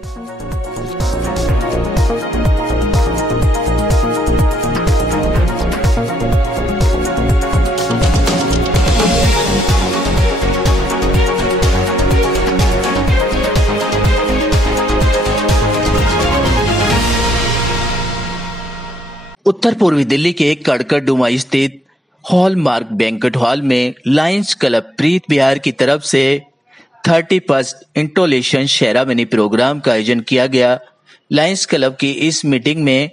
उत्तर पूर्वी दिल्ली के कड़कड़डुमा स्थित हॉलमार्क बैंक्वेट हॉल में लायंस क्लब प्रीत विहार की तरफ से 31st इंस्टॉलेशन सेरेमनी प्रोग्राम का आयोजन किया गया। लायंस क्लब की इस मीटिंग में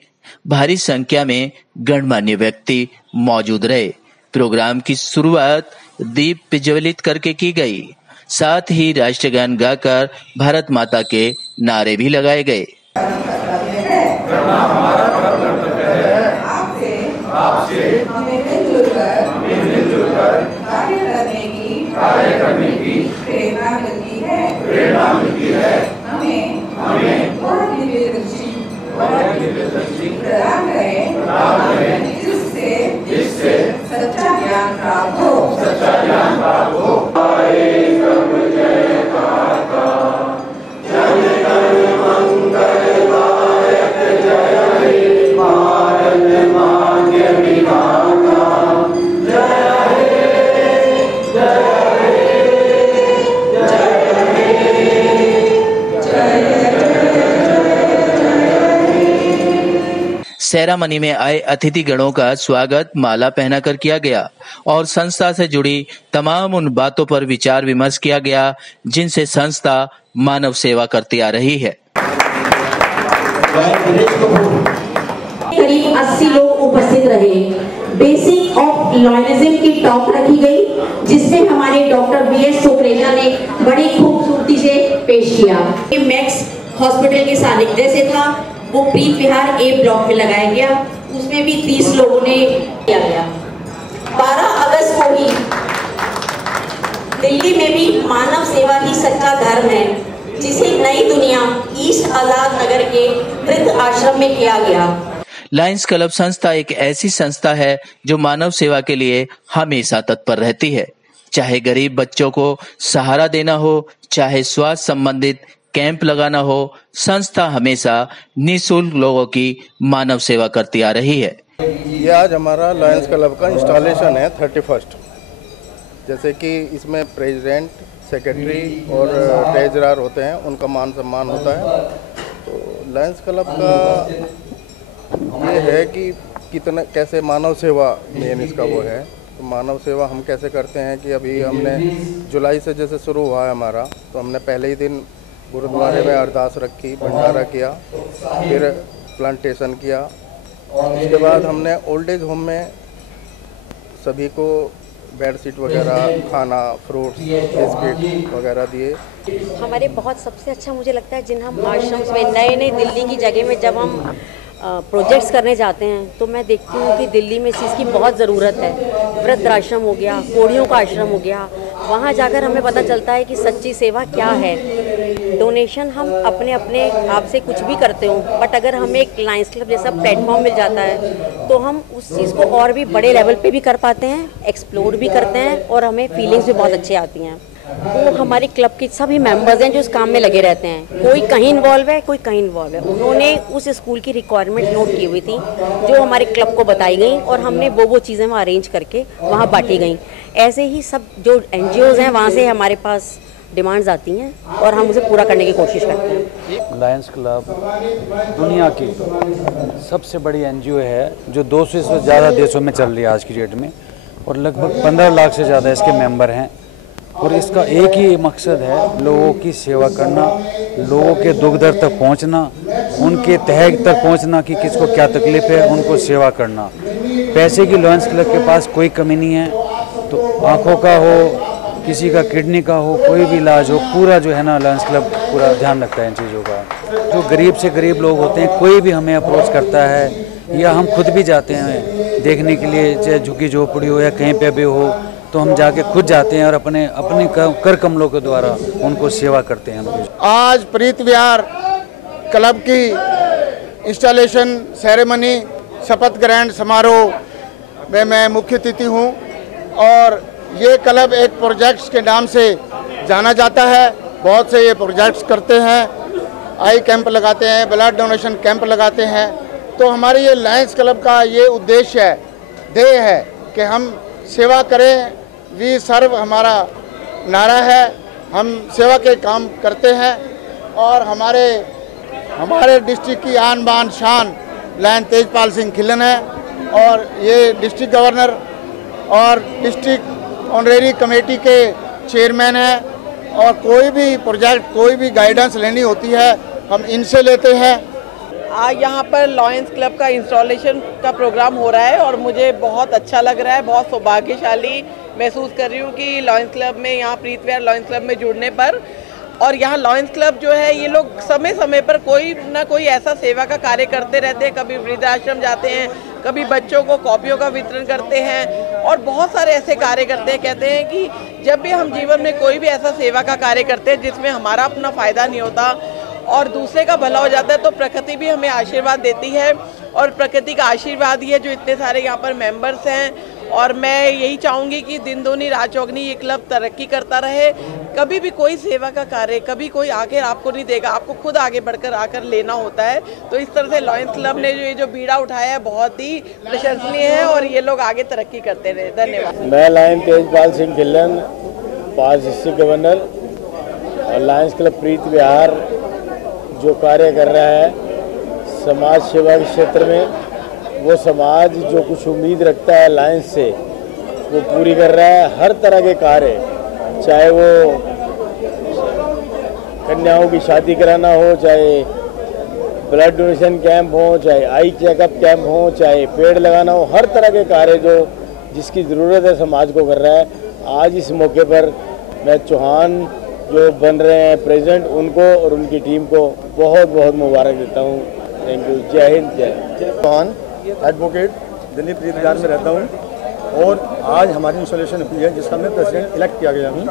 भारी संख्या में गणमान्य व्यक्ति मौजूद रहे। प्रोग्राम की शुरुआत दीप प्रज्वलित करके की गई, साथ ही राष्ट्रगान गाकर भारत माता के नारे भी लगाए गए। आपसे हमें मिलजुल कर कार्य करने की प्रेरणा मिलती है। हमें वह दिव्य दृष्टि प्रदान करें जिससे सच्चा ज्ञान प्राप्त हो। सेरेमनी में आए अतिथि गणों का स्वागत माला पहनाकर किया गया और संस्था से जुड़ी तमाम उन बातों पर विचार विमर्श किया गया जिनसे संस्था मानव सेवा करती आ रही है। करीब 80 लोग उपस्थित रहे। बेसिक ऑफ लॉयनिज्म की टॉक रखी गई, जिसमें हमारे डॉक्टर बीएस सुप्रेजा ने बड़ी खूबसूरती से पेश किया। मैक्स हॉस्पिटल के सानिध्य से था, वो प्रीत विहार ए ब्लॉक में लगाया गया, उसमें भी 30 लोगों ने किया गया। 12 अगस्त को ही दिल्ली में भी मानव सेवा ही सच्चा धर्म है, जिसे नई दुनिया ईस्ट आजाद नगर के वृद्ध आश्रम में किया गया। लायंस क्लब संस्था एक ऐसी संस्था है जो मानव सेवा के लिए हमेशा तत्पर रहती है। चाहे गरीब बच्चों को सहारा देना हो, चाहे स्वास्थ्य संबंधित कैंप लगाना हो, संस्था हमेशा निःशुल्क लोगों की मानव सेवा करती आ रही है। ये आज हमारा लायंस क्लब का इंस्टॉलेशन है 31st। जैसे कि इसमें प्रेसिडेंट, सेक्रेटरी और ट्रेजरर होते हैं, उनका मान सम्मान होता है। तो लायंस क्लब का ये है कि कितना कैसे मानव सेवा मेन इसका वो है। तो मानव सेवा हम कैसे करते हैं कि अभी हमने जुलाई से जैसे शुरू हुआ है हमारा, तो हमने पहले ही दिन गुरुद्वारे में अरदास रखी, भंडारा किया, फिर प्लांटेशन किया। उसके बाद हमने ओल्ड एज होम में सभी को बेडशीट वगैरह, खाना, फ्रूट्स, बिस्किट वगैरह दिए। हमारे बहुत सबसे अच्छा मुझे लगता है जिन हम आश्रम में नए दिल्ली की जगह में जब हम प्रोजेक्ट्स करने जाते हैं तो मैं देखती हूँ कि दिल्ली में इस चीज़ की बहुत ज़रूरत है। वृद्ध आश्रम हो गया, कोढ़ियों का आश्रम हो गया, वहाँ जाकर हमें पता चलता है कि सच्ची सेवा क्या है। डोनेशन हम अपने आप से कुछ भी करते हो, बट अगर हमें एक लायंस क्लब जैसा प्लेटफॉर्म मिल जाता है तो हम उस चीज़ को और भी बड़े लेवल पे भी कर पाते हैं, एक्सप्लोर भी करते हैं और हमें फीलिंग्स भी बहुत अच्छी आती हैं। वो हमारे क्लब के सभी मेंबर्स हैं जो इस काम में लगे रहते हैं, कोई कहीं इन्वॉल्व है, कोई कहीं इन्वॉल्व है। उन्होंने उस स्कूल की रिक्वायरमेंट नोट की हुई थी जो हमारे क्लब को बताई गई और हमने वो चीज़ें वहाँ अरेंज करके वहाँ बांटी गई। ऐसे ही सब जो NGOs हैं वहाँ से हमारे पास डिमांड्स आती हैं और हम उसे पूरा करने की कोशिश करते हैं। लायंस क्लब दुनिया की सबसे बड़ी NGO है जो 200 से ज़्यादा देशों में चल रही है आज की डेट में, और लगभग 15 लाख से ज़्यादा इसके मेंबर हैं। और इसका एक ही मकसद है लोगों की सेवा करना, लोगों के दुख दर्द तक पहुंचना, उनके तह तक पहुंचना कि किसको क्या तकलीफ है, उनको सेवा करना। पैसे की लायंस क्लब के पास कोई कमी नहीं है, तो आँखों का हो, किसी का किडनी का हो, कोई भी इलाज हो, पूरा जो है ना लायंस क्लब पूरा ध्यान रखता है इन चीज़ों का। जो गरीब से गरीब लोग होते हैं, कोई भी हमें अप्रोच करता है या हम खुद भी जाते हैं देखने के लिए, चाहे झुग्गी झोपड़ी हो या कहीं पे भी हो, तो हम जाके खुद जाते हैं और अपने कर कमलों के द्वारा उनको सेवा करते हैं। हम आज प्रीत विहार क्लब की इंस्टॉलेशन सेरेमनी, शपथ ग्रहण समारोह में मैं मुख्य अतिथि हूँ और ये क्लब एक प्रोजेक्ट्स के नाम से जाना जाता है। बहुत से ये प्रोजेक्ट्स करते हैं आई कैंप लगाते हैं, ब्लड डोनेशन कैंप लगाते हैं। तो हमारे ये लायंस क्लब का ये उद्देश्य है, ध्येय है कि हम सेवा करें, वी सर्व हमारा नारा है। हम सेवा के काम करते हैं और हमारे डिस्ट्रिक्ट की आन बान शान लायन तेजपाल सिंह खिल्लन है और ये डिस्ट्रिक्ट गवर्नर और डिस्ट्रिक्ट ऑनरेरी कमेटी के चेयरमैन हैं और कोई भी प्रोजेक्ट, कोई भी गाइडेंस लेनी होती है हम इनसे लेते हैं। आज यहाँ पर लॉयंस क्लब का इंस्टॉलेशन का प्रोग्राम हो रहा है और मुझे बहुत अच्छा लग रहा है, बहुत सौभाग्यशाली महसूस कर रही हूँ कि लॉयंस क्लब में, यहाँ प्रीत विहार लॉयंस क्लब में जुड़ने पर। और यहाँ लॉयंस क्लब जो है, ये लोग समय समय पर कोई ना कोई ऐसा सेवा का कार्य करते रहते हैं। कभी वृद्धाश्रम जाते हैं, कभी बच्चों को कॉपियों का वितरण करते हैं और बहुत सारे ऐसे कार्य करते हैं। कहते हैं कि जब भी हम जीवन में कोई भी ऐसा सेवा का कार्य करते हैं जिसमें हमारा अपना फ़ायदा नहीं होता और दूसरे का भला हो जाता है, तो प्रकृति भी हमें आशीर्वाद देती है और प्रकृति का आशीर्वाद ही है जो इतने सारे यहाँ पर मेंबर्स हैं। और मैं यही चाहूँगी कि दिन दूनी रात चौगनी ये क्लब तरक्की करता रहे। कभी भी कोई सेवा का कार्य, कभी कोई आके आपको नहीं देगा, आपको खुद आगे बढ़कर आकर लेना होता है। तो इस तरह से लॉयंस क्लब ने जो बीड़ा उठाया है बहुत ही प्रशंसनीय है और ये लोग आगे तरक्की करते रहे। धन्यवाद। मैं lion Tejpal Singh Khillan, 5 district governor और लायंस क्लब प्रीत विहार जो कार्य कर रहा है समाज सेवा के क्षेत्र में, वो समाज जो कुछ उम्मीद रखता है लायंस से वो पूरी कर रहा है। हर तरह के कार्य, चाहे वो कन्याओं की शादी कराना हो, चाहे ब्लड डोनेशन कैंप हो, चाहे आई चेकअप कैंप हो, चाहे पेड़ लगाना हो, हर तरह के कार्य जो जिसकी ज़रूरत है समाज को कर रहा है। आज इस मौके पर मैं चौहान जो बन रहे हैं प्रेसिडेंट, उनको और उनकी टीम को बहुत बहुत मुबारक देता हूँ। Thank you. जय हिंद। जय चौहान एडवोकेट, दिल्ली प्रीत विहार में रहता हूँ और आज हमारी इंस्टॉलेशन हुई है जिसका मैं प्रेसिडेंट इलेक्ट किया गया हूँ।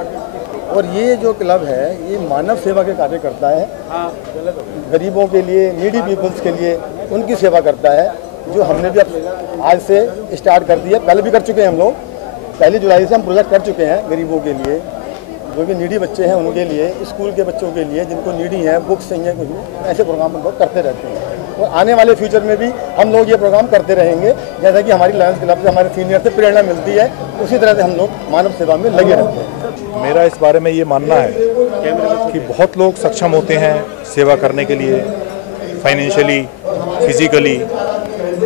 और ये जो क्लब है ये मानव सेवा के कार्य करता है, गरीबों के लिए, नीडी पीपल्स के लिए उनकी सेवा करता है, जो हमने भी अब आज से स्टार्ट कर दिया। पहले भी कर चुके हैं हम लोग, 1 जुलाई से हम प्रोजेक्ट कर चुके हैं गरीबों के लिए, जो कि नीडी बच्चे हैं उनके लिए, स्कूल के बच्चों के लिए जिनको नीडी है, बुक्स चाहिए, कुछ ऐसे प्रोग्राम हम लोग करते रहते हैं। और आने वाले फ्यूचर में भी हम लोग ये प्रोग्राम करते रहेंगे। जैसा कि हमारी लायंस क्लब से हमारे सीनियर से प्रेरणा मिलती है, उसी तरह से हम लोग मानव सेवा में लगे रहते हैं। मेरा इस बारे में ये मानना है कि बहुत लोग सक्षम होते हैं सेवा करने के लिए, फाइनेंशियली, फिजिकली,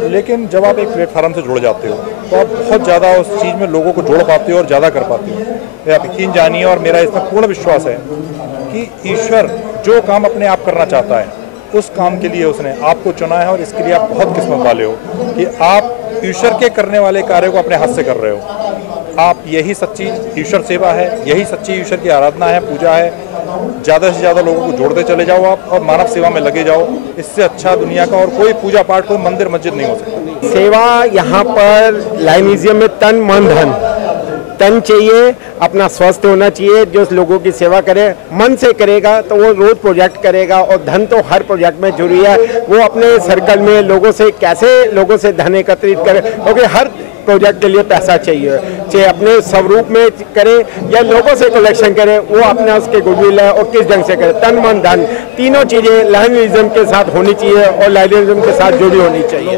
लेकिन जब आप एक प्लेटफार्म से जुड़ जाते हो तो आप बहुत ज़्यादा उस चीज़ में लोगों को जोड़ पाते हो और ज़्यादा कर पाते हो। आप यकीन जानिए और मेरा इसमें पूर्ण विश्वास है कि ईश्वर जो काम अपने आप करना चाहता है उस काम के लिए उसने आपको चुना है और इसके लिए आप बहुत किस्मत वाले हो कि आप ईश्वर के करने वाले कार्य को अपने हाथ से कर रहे हो। आप यही सच्ची ईश्वर सेवा है, यही सच्ची ईश्वर की आराधना है, पूजा है। ज़्यादा से ज़्यादा लोगों को जोड़ते चले जाओ आप और मानव सेवा में लगे जाओ। इससे अच्छा दुनिया का और कोई पूजा पाठ, कोई मंदिर मस्जिद नहीं हो सकता। सेवा यहाँ पर लायन म्यूजियम में तन मन धन, तन चाहिए, अपना स्वस्थ होना चाहिए। जो लोगों की सेवा करे, मन से करेगा तो वो रोज प्रोजेक्ट करेगा और धन तो हर प्रोजेक्ट में जरूरी है। वो अपने सर्कल में लोगों से कैसे लोगों से धन एकत्रित करे, क्योंकि हर प्रोजेक्ट के लिए पैसा चाहिए, चाहे अपने स्वरूप में करे या लोगों से कलेक्शन करे, वो अपना उसके गुडविल है और किस ढंग से करे। तन मन धन तीनों चीज़ें लायनिज्म के साथ होनी चाहिए और लायनिज्म के साथ जुड़ी होनी चाहिए।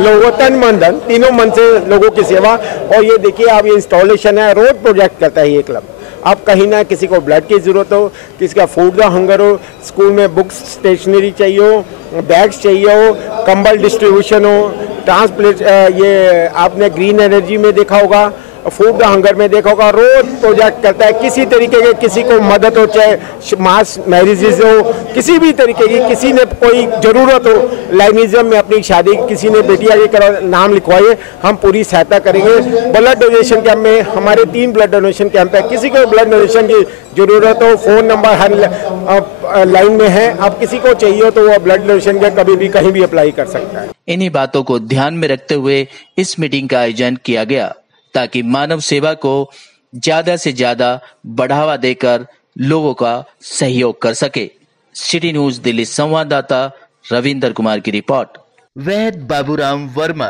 लोगों तन मन धन तीनों मन से लोगों की सेवा। और ये देखिए आप, ये इंस्टॉलेशन है, रोड प्रोजेक्ट करता है ये क्लब। आप कहीं ना किसी को ब्लड की ज़रूरत हो, किसी का फूड का हंगर हो, स्कूल में बुक्स स्टेशनरी चाहिए हो, बैग्स चाहिए हो, कंबल डिस्ट्रीब्यूशन हो, ट्रांसप्लेट, ये आपने ग्रीन एनर्जी में देखा होगा, फूड का हंगर में देखा होगा, रोज प्रोजेक्ट करता है। किसी तरीके के किसी को मदद हो, चाहे मास मैरिजेज हो, किसी भी तरीके की, किसी ने कोई ज़रूरत हो, लायनिज्म में अपनी शादी किसी ने बेटिया के करा नाम लिखवाइए, हम पूरी सहायता करेंगे। ब्लड डोनेशन कैंप में हमारे 3 ब्लड डोनेशन कैंप है। किसी को ब्लड डोनेशन की ज़रूरत हो, फ़ोन नंबर हर लाइन में है, आप किसी को चाहिए हो तो वो ब्लड डोनेशन का कभी भी कहीं भी अप्लाई कर सकता है। इन्हीं बातों को ध्यान में रखते हुए इस मीटिंग का आयोजन किया गया ताकि मानव सेवा को ज्यादा से ज्यादा बढ़ावा देकर लोगों का सहयोग कर सके। सिटी न्यूज दिल्ली संवाददाता रविंदर कुमार की रिपोर्ट। वैद्य बाबूराम वर्मा,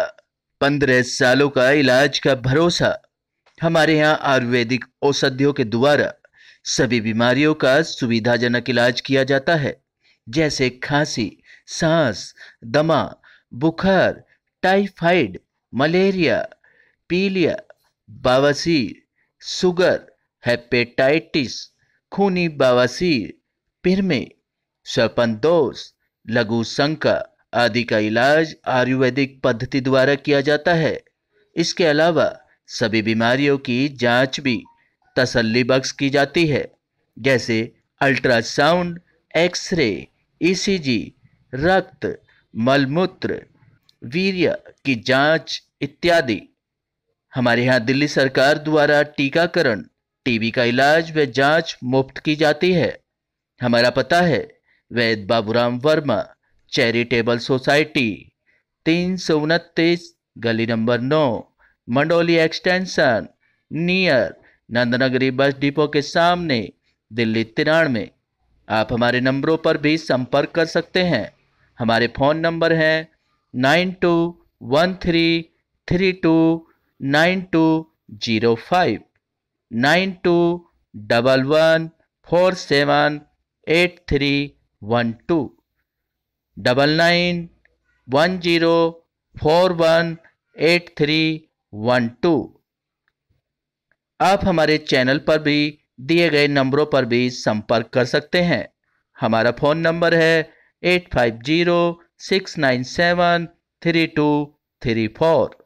15 सालों का इलाज का भरोसा। हमारे यहाँ आयुर्वेदिक औषधियों के द्वारा सभी बीमारियों का सुविधाजनक इलाज किया जाता है। जैसे खांसी, सांस, दमा, बुखार, टाइफाइड, मलेरिया, पीलिया, बवासीर, शुगर, हेपेटाइटिस, खूनी बवासीर, पिरमे, श्वपनदोष, लघु शंका आदि का इलाज आयुर्वेदिक पद्धति द्वारा किया जाता है। इसके अलावा सभी बीमारियों की जांच भी तसल्ली बख्श की जाती है, जैसे अल्ट्रासाउंड, एक्सरे, ईसीजी, रक्त, मलमूत्र, वीर्य की जांच इत्यादि। हमारे यहाँ दिल्ली सरकार द्वारा टीकाकरण, टीबी का इलाज व जांच मुफ्त की जाती है। हमारा पता है वैद बाबूराम वर्मा चैरिटेबल सोसाइटी, 329 गली number 9, Mandoli extension, near Nand Nagri bus depot के सामने, दिल्ली 93। आप हमारे नंबरों पर भी संपर्क कर सकते हैं। हमारे फ़ोन नंबर हैं 9213329205, 9211478312, 9910418312। आप हमारे चैनल पर भी दिए गए नंबरों पर भी संपर्क कर सकते हैं। हमारा फ़ोन नंबर है 8506973234।